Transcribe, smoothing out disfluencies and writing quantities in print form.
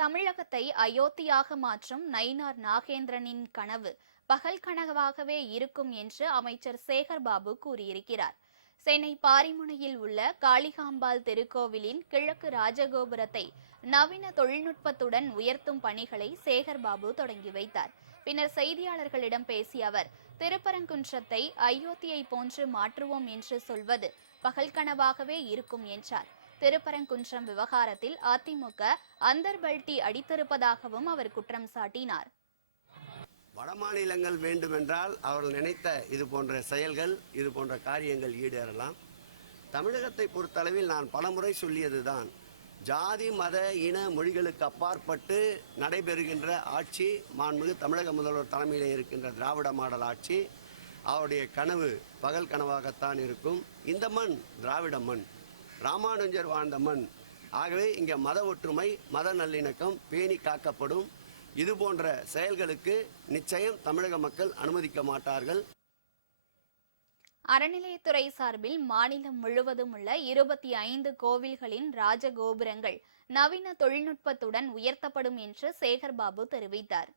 தமிழகத்தை அயோத்தியாக மாற்றும் நயினார் நாகேந்திரனின் கனவு பகல் கனவாகவே இருக்கும் என்று அமைச்சர் சேகர் பாபு கூறியிருக்கிறார். சென்னை பாரிமுனையில் உள்ள காளிகாம்பாள் திருக்கோவிலின் கிழக்கு ராஜகோபுரத்தை நவீன தொழில்நுட்பத்துடன் உயர்த்தும் பணிகளை சேகர் பாபு தொடங்கி வைத்தார். பின்னர் செய்தியாளர்களிடம் பேசிய அவர், திருப்பரங்குன்றத்தை அயோத்தியை போன்று மாற்றுவோம் என்று சொல்வது பகல் கனவாகவே இருக்கும் என்றார். திருப்பரங்குன்றம் விவகாரத்தில் அதிமுக அந்தர்பல்டி அடித்திருப்பதாகவும் அவர் குற்றம் சாட்டினார். வடமாநிலங்கள் வேண்டுமென்றால் அவர்கள் நினைத்த இது போன்ற செயல்கள், இது போன்ற காரியங்கள் ஈடேறலாம். தமிழகத்தை பொறுத்தளவில் நான் பலமுறை சொல்லியதுதான், ஜாதி மத இன மொழிகளுக்கு அப்பாற்பட்டு நடைபெறுகின்ற ஆட்சி மாண்புமிகு தமிழக முதல்வர் தலைமையில் இருக்கின்ற திராவிட மாடல் ஆட்சி. அவருடைய கனவு பகல் கனவாகத்தான் இருக்கும். இந்த மண் திராவிட மண், ராமானுஜர் வாழ்ந்த மண். ஆகவே இங்கே மத ஒற்றுமை, மத நல்லிணக்கம் பேணி காக்கப்படும். இது போன்ற செயல்களுக்கு நிச்சயம் தமிழக மக்கள் அனுமதிக்க மாட்டார்கள். அறநிலையத்துறை சார்பில் மாநிலம் முழுவதும் உள்ள 25 கோவில்களின் ராஜகோபுரங்கள் நவீன தொழில்நுட்பத்துடன் உயர்த்தப்படும் என்று சேகர் பாபு தெரிவித்தார்.